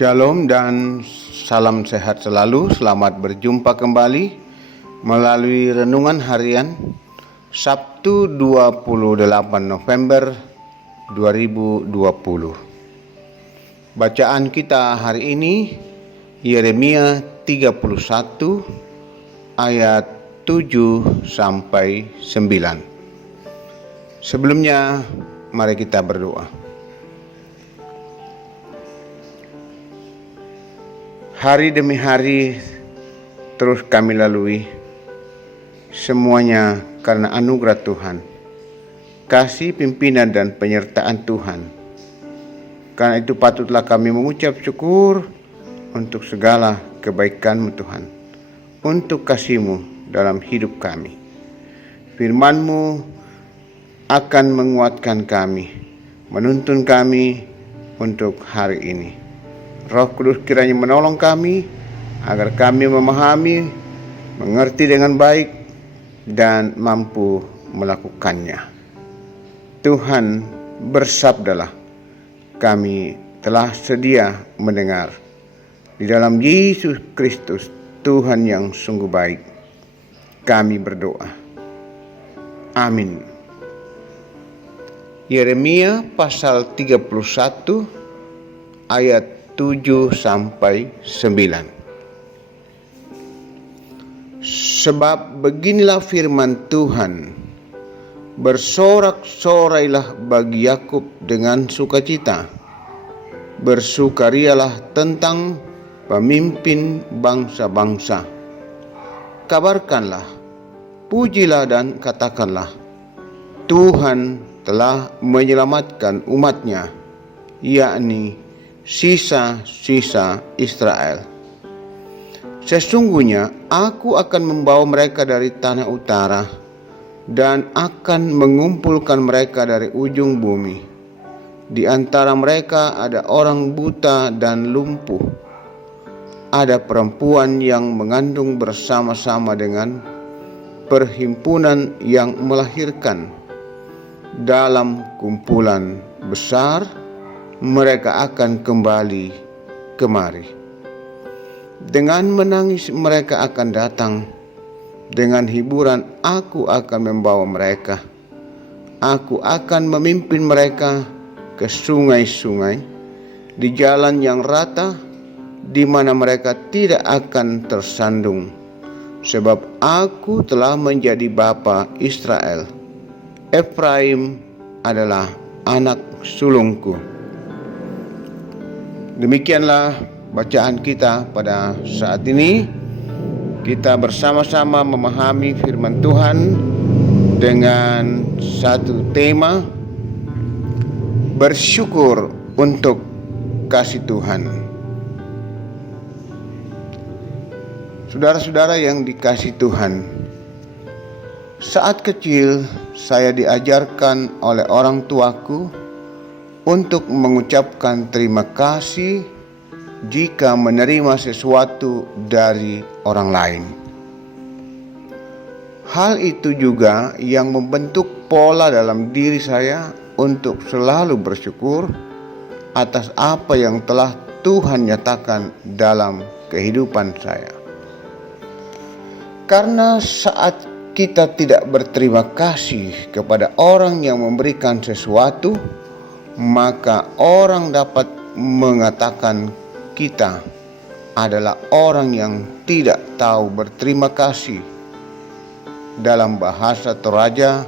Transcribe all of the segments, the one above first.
Shalom dan salam sehat selalu. Selamat berjumpa kembali melalui renungan harian Sabtu 28 November 2020. Bacaan kita hari ini Yeremia 31 ayat 7 sampai 9. Sebelumnya mari kita berdoa. Hari demi hari terus kami lalui, semuanya karena anugerah Tuhan, kasih pimpinan dan penyertaan Tuhan. Karena itu patutlah kami mengucap syukur untuk segala kebaikan-Mu Tuhan, untuk kasih-Mu dalam hidup kami. Firman-Mu akan menguatkan kami, menuntun kami untuk hari ini. Roh Kudus kiranya menolong kami agar kami memahami, mengerti dengan baik, dan mampu melakukannya. Tuhan, bersabdalah, kami telah sedia mendengar. Di dalam Yesus Kristus, Tuhan yang sungguh baik, kami berdoa. Amin. Yeremia pasal 31 ayat 7 sampai 9. Sebab beginilah firman Tuhan, bersorak-sorailah bagi Yakub dengan sukacita, bersukarialah tentang pemimpin bangsa-bangsa. Kabarkanlah, pujilah dan katakanlah, Tuhan telah menyelamatkan umatnya, yakni sisa-sisa Israel. Sesungguhnya aku akan membawa mereka dari tanah utara dan akan mengumpulkan mereka dari ujung bumi. Di antara mereka ada orang buta dan lumpuh, ada perempuan yang mengandung bersama-sama dengan perhimpunan yang melahirkan. Dalam kumpulan besar mereka akan kembali kemari. Dengan menangis mereka akan datang, dengan hiburan aku akan membawa mereka. Aku akan memimpin mereka ke sungai-sungai, di jalan yang rata, di mana mereka tidak akan tersandung. Sebab aku telah menjadi bapa Israel. Efraim adalah anak sulungku. Demikianlah bacaan kita pada saat ini. Kita bersama-sama memahami firman Tuhan dengan satu tema, bersyukur untuk kasih Tuhan. Saudara-saudara yang dikasihi Tuhan, saat kecil saya diajarkan oleh orang tuaku untuk mengucapkan terima kasih jika menerima sesuatu dari orang lain. Hal itu juga yang membentuk pola dalam diri saya untuk selalu bersyukur atas apa yang telah Tuhan nyatakan dalam kehidupan saya. Karena saat kita tidak berterima kasih kepada orang yang memberikan sesuatu, maka orang dapat mengatakan kita adalah orang yang tidak tahu berterima kasih. Dalam bahasa Toraja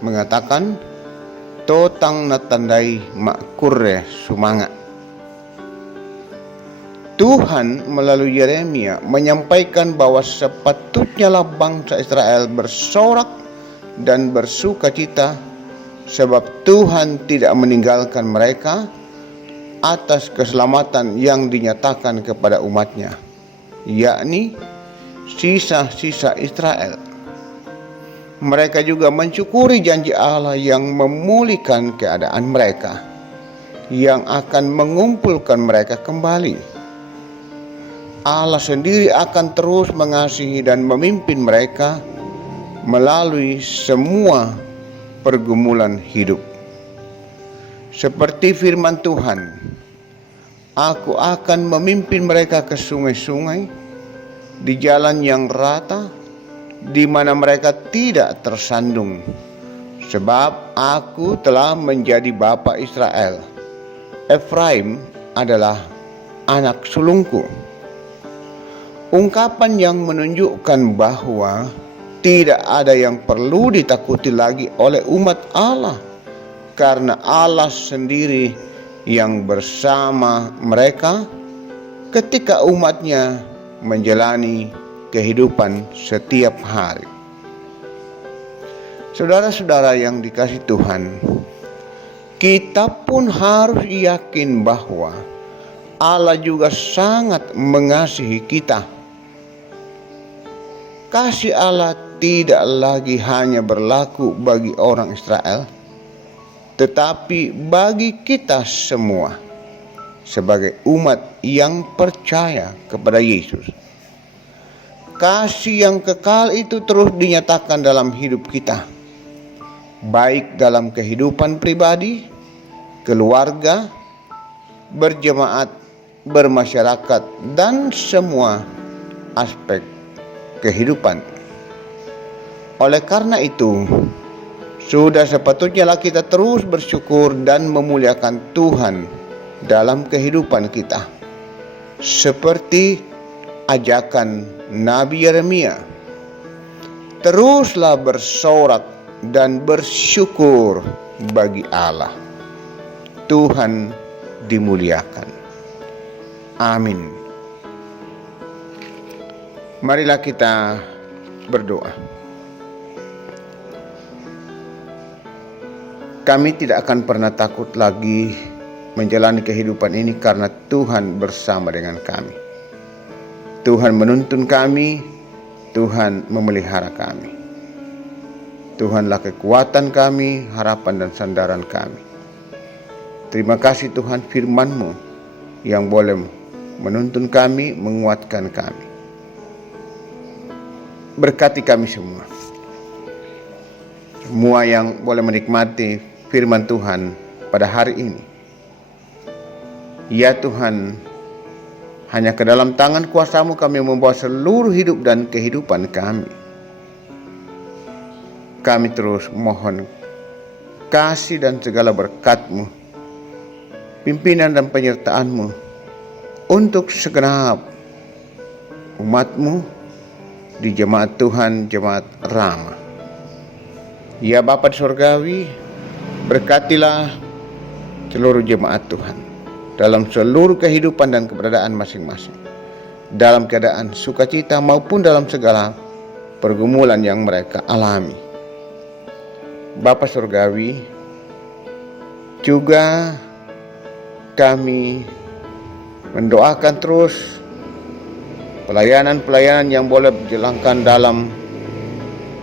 mengatakan, totang natandai makure sumanga. Tuhan melalui Yeremia menyampaikan bahwa sepatutnya bangsa Israel bersorak dan bersukacita, sebab Tuhan tidak meninggalkan mereka atas keselamatan yang dinyatakan kepada umatnya, yakni sisa-sisa Israel. Mereka juga mensyukuri janji Allah yang memulihkan keadaan mereka, yang akan mengumpulkan mereka kembali. Allah sendiri akan terus mengasihi dan memimpin mereka melalui semua pergumulan hidup. Seperti firman Tuhan, Aku akan memimpin mereka ke sungai-sungai, di jalan yang rata, di mana mereka tidak tersandung. Sebab aku telah menjadi bapa Israel. Efraim adalah anak sulungku. Ungkapan yang menunjukkan bahwa tidak ada yang perlu ditakuti lagi oleh umat Allah, karena Allah sendiri yang bersama mereka ketika umatnya menjalani kehidupan setiap hari. Saudara-saudara yang dikasihi Tuhan, kita pun harus yakin bahwa Allah juga sangat mengasihi kita. Kasih Allah tidak lagi hanya berlaku bagi orang Israel, tetapi bagi kita semua sebagai umat yang percaya kepada Yesus. Kasih yang kekal itu terus dinyatakan dalam hidup kita, baik dalam kehidupan pribadi, keluarga, berjemaat, bermasyarakat, dan semua aspek kehidupan. Oleh karena itu, sudah sepatutnya kita terus bersyukur dan memuliakan Tuhan dalam kehidupan kita, seperti ajakan Nabi Yeremia. Teruslah bersorak dan bersyukur bagi Allah. Tuhan dimuliakan. Amin. Marilah kita berdoa. Kami tidak akan pernah takut lagi menjalani kehidupan ini karena Tuhan bersama dengan kami. Tuhan menuntun kami, Tuhan memelihara kami. Tuhanlah kekuatan kami, harapan dan sandaran kami. Terima kasih Tuhan, firman-Mu yang boleh menuntun kami, menguatkan kami. Berkati kami semua. Semua yang boleh menikmati firman Tuhan pada hari ini. Ya Tuhan, hanya ke dalam tangan kuasa-Mu kami membawa seluruh hidup dan kehidupan kami. Kami terus mohon kasih dan segala berkat-Mu, pimpinan dan penyertaan-Mu untuk segenap umat-Mu di jemaat Tuhan, jemaat Rama. Ya Bapa Surgawi, berkatilah seluruh jemaat Tuhan dalam seluruh kehidupan dan keberadaan masing-masing, dalam keadaan sukacita maupun dalam segala pergumulan yang mereka alami. Bapa Surgawi, juga kami mendoakan terus pelayanan-pelayanan yang boleh dijalankan dalam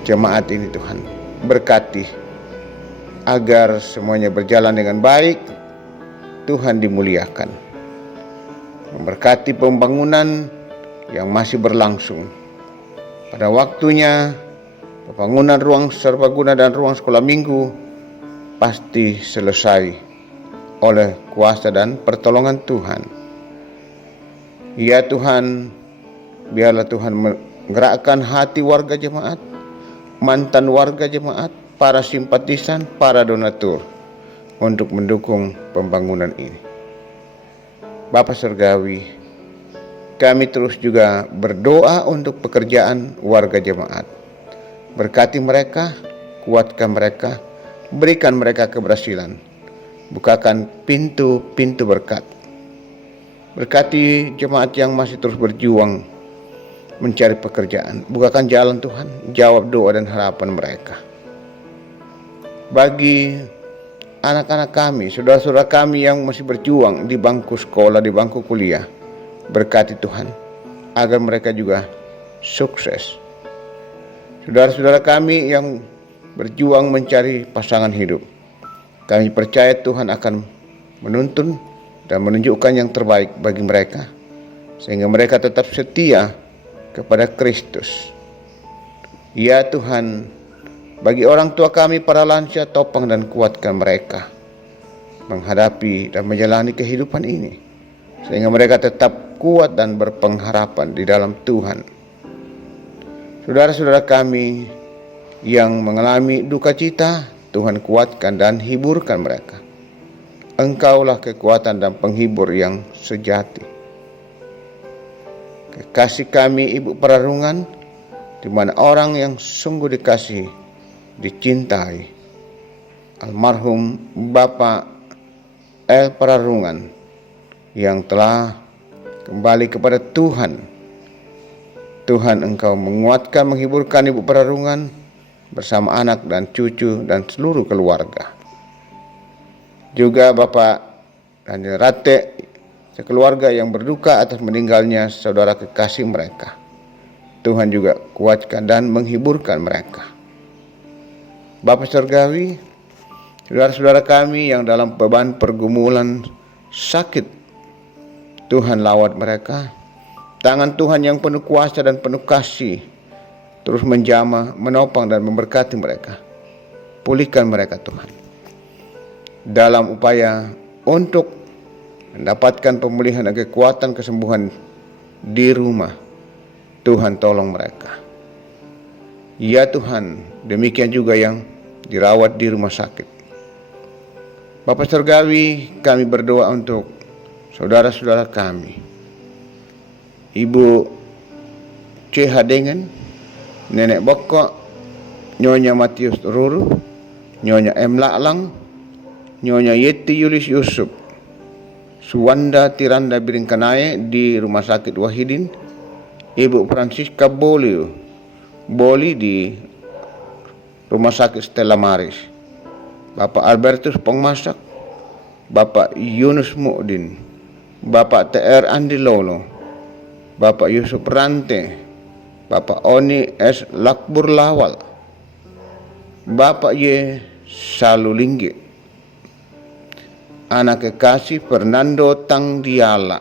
jemaat ini Tuhan. Berkati agar semuanya berjalan dengan baik, Tuhan dimuliakan. Memberkati pembangunan yang masih berlangsung. Pada waktunya, pembangunan ruang serbaguna dan ruang sekolah minggu pasti selesai oleh kuasa dan pertolongan Tuhan. Ya Tuhan, biarlah Tuhan menggerakkan hati warga jemaat, mantan warga jemaat, para simpatisan, para donatur untuk mendukung pembangunan ini. Bapa Surgawi, kami terus juga berdoa untuk pekerjaan warga jemaat. Berkati mereka, kuatkan mereka, berikan mereka keberhasilan, bukakan pintu-pintu berkat. Berkati jemaat yang masih terus berjuang mencari pekerjaan, bukakan jalan Tuhan, jawab doa dan harapan mereka. Bagi anak-anak kami, saudara-saudara kami yang masih berjuang di bangku sekolah, di bangku kuliah, berkati Tuhan agar mereka juga sukses. Saudara-saudara kami yang berjuang mencari pasangan hidup, kami percaya Tuhan akan menuntun dan menunjukkan yang terbaik bagi mereka, sehingga mereka tetap setia kepada Kristus. Ya Tuhan, bagi orang tua kami para lansia, topang dan kuatkan mereka menghadapi dan menjalani kehidupan ini, sehingga mereka tetap kuat dan berpengharapan di dalam Tuhan. Saudara-saudara kami yang mengalami duka cita, Tuhan kuatkan dan hiburkan mereka. Engkaulah kekuatan dan penghibur yang sejati. Kekasih kami Ibu Pararungan, di mana orang yang sungguh dikasihi, dicintai, almarhum Bapak El Pararungan yang telah kembali kepada Tuhan. Tuhan, Engkau menguatkan, menghiburkan Ibu Pararungan bersama anak dan cucu dan seluruh keluarga. Juga Bapak dan Rate sekeluarga yang berduka atas meninggalnya saudara kekasih mereka. Tuhan juga kuatkan dan menghiburkan mereka. Bapa Surgawi, saudara-saudara kami yang dalam beban pergumulan sakit, Tuhan lawat mereka. Tangan Tuhan yang penuh kuasa dan penuh kasih terus menjamah, menopang dan memberkati mereka. Pulihkan mereka Tuhan. Dalam upaya untuk mendapatkan pemulihan dan kekuatan kesembuhan di rumah, Tuhan tolong mereka. Ya Tuhan, demikian juga yang dirawat di rumah sakit. Bapa Surgawi, kami berdoa untuk saudara-saudara kami, Ibu C. Hadengen, Nenek Bokok, Nyonya Matius Ruru, Nyonya M. Laklang, Nyonya Yeti Yulis Yusuf, Suwanda Tiranda Biringkanae di Rumah Sakit Wahidin, Ibu Francisca Boli di Rumah Sakit Stella Maris, Bapak Albertus Pengmasak, Bapak Yunus Mu'din, Bapak TR Andi Lolo, Bapak Yusuf Rante, Bapak Oni S. Lakbur Lawal, Bapak Y. Salulinggi, anak kekasih Fernando Tangdiala,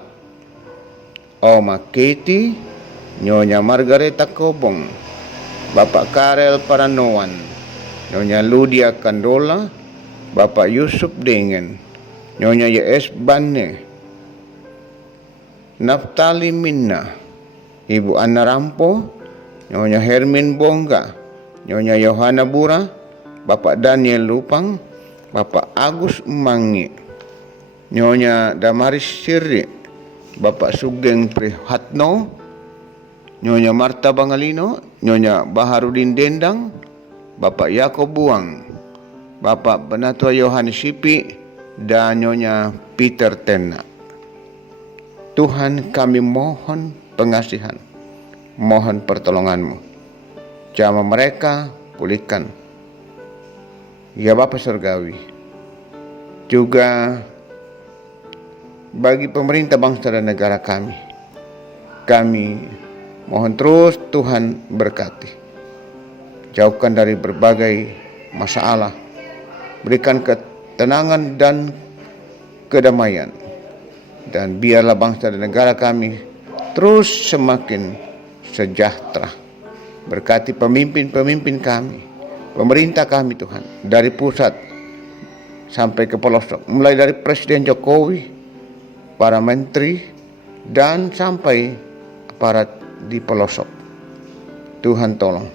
Oma Katie, Nyonya Margareta Kobong, Bapak Karel Paranoan, Nyonya Ludia Kandola, Bapak Yusuf Dengan, Nyonya Y.S. Banne, Naftali Minna, Ibu Anna Rampo, Nyonya Hermin Bongga, Nyonya Yohana Bura, Bapak Daniel Lupang, Bapak Agus Mangi, Nyonya Damaris Sirri, Bapak Sugeng Prihatno, Nyonya Marta Bangalino, Nyonya Baharudin Dendang, Bapak Yakob Buang, Bapak Penatua Yohanes Sipi, dan Nyonya Peter Tena. Tuhan, kami mohon pengasihan, mohon pertolongan-Mu. Jamah mereka, pulihkan. Ya Bapa Surgawi, juga bagi pemerintah bangsa dan negara kami mohon terus Tuhan berkati. Jauhkan dari berbagai masalah, berikan ketenangan dan kedamaian. Dan biarlah bangsa dan negara kami terus semakin sejahtera. Berkati pemimpin-pemimpin kami, pemerintah kami Tuhan, dari pusat sampai ke pelosok, mulai dari Presiden Jokowi, para menteri, dan sampai aparat di pelosok. Tuhan tolong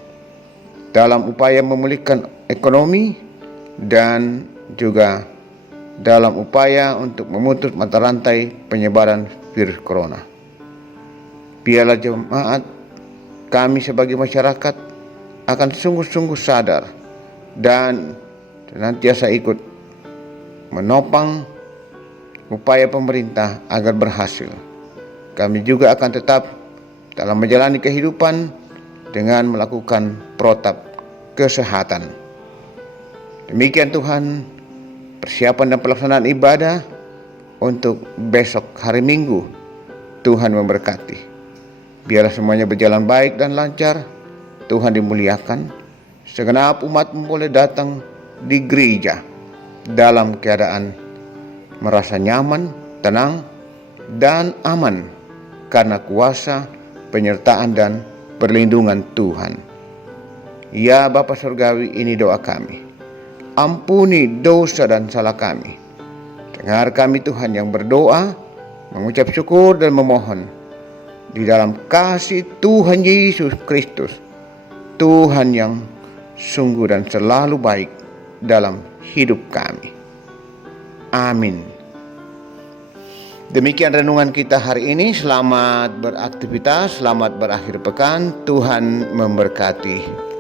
dalam upaya memulihkan ekonomi dan juga dalam upaya untuk memutus mata rantai penyebaran virus corona. Biarlah jemaat kami sebagai masyarakat akan sungguh-sungguh sadar dan senantiasa ikut menopang upaya pemerintah agar berhasil. Kami juga akan tetap dalam menjalani kehidupan dengan melakukan protap kesehatan. Demikian Tuhan, persiapan dan pelaksanaan ibadah untuk besok hari Minggu. Tuhan memberkati. Biarlah semuanya berjalan baik dan lancar. Tuhan dimuliakan. Segenap umat boleh datang di gereja dalam keadaan merasa nyaman, tenang, dan aman karena kuasa, penyertaan, dan perlindungan Tuhan. Ya Bapa Surgawi, ini doa kami. Ampuni dosa dan salah kami. Dengar kami Tuhan yang berdoa mengucap syukur dan memohon di dalam kasih Tuhan Yesus Kristus, Tuhan yang sungguh dan selalu baik dalam hidup kami. Amin. Demikian renungan kita hari ini. Selamat beraktivitas, selamat berakhir pekan. Tuhan memberkati.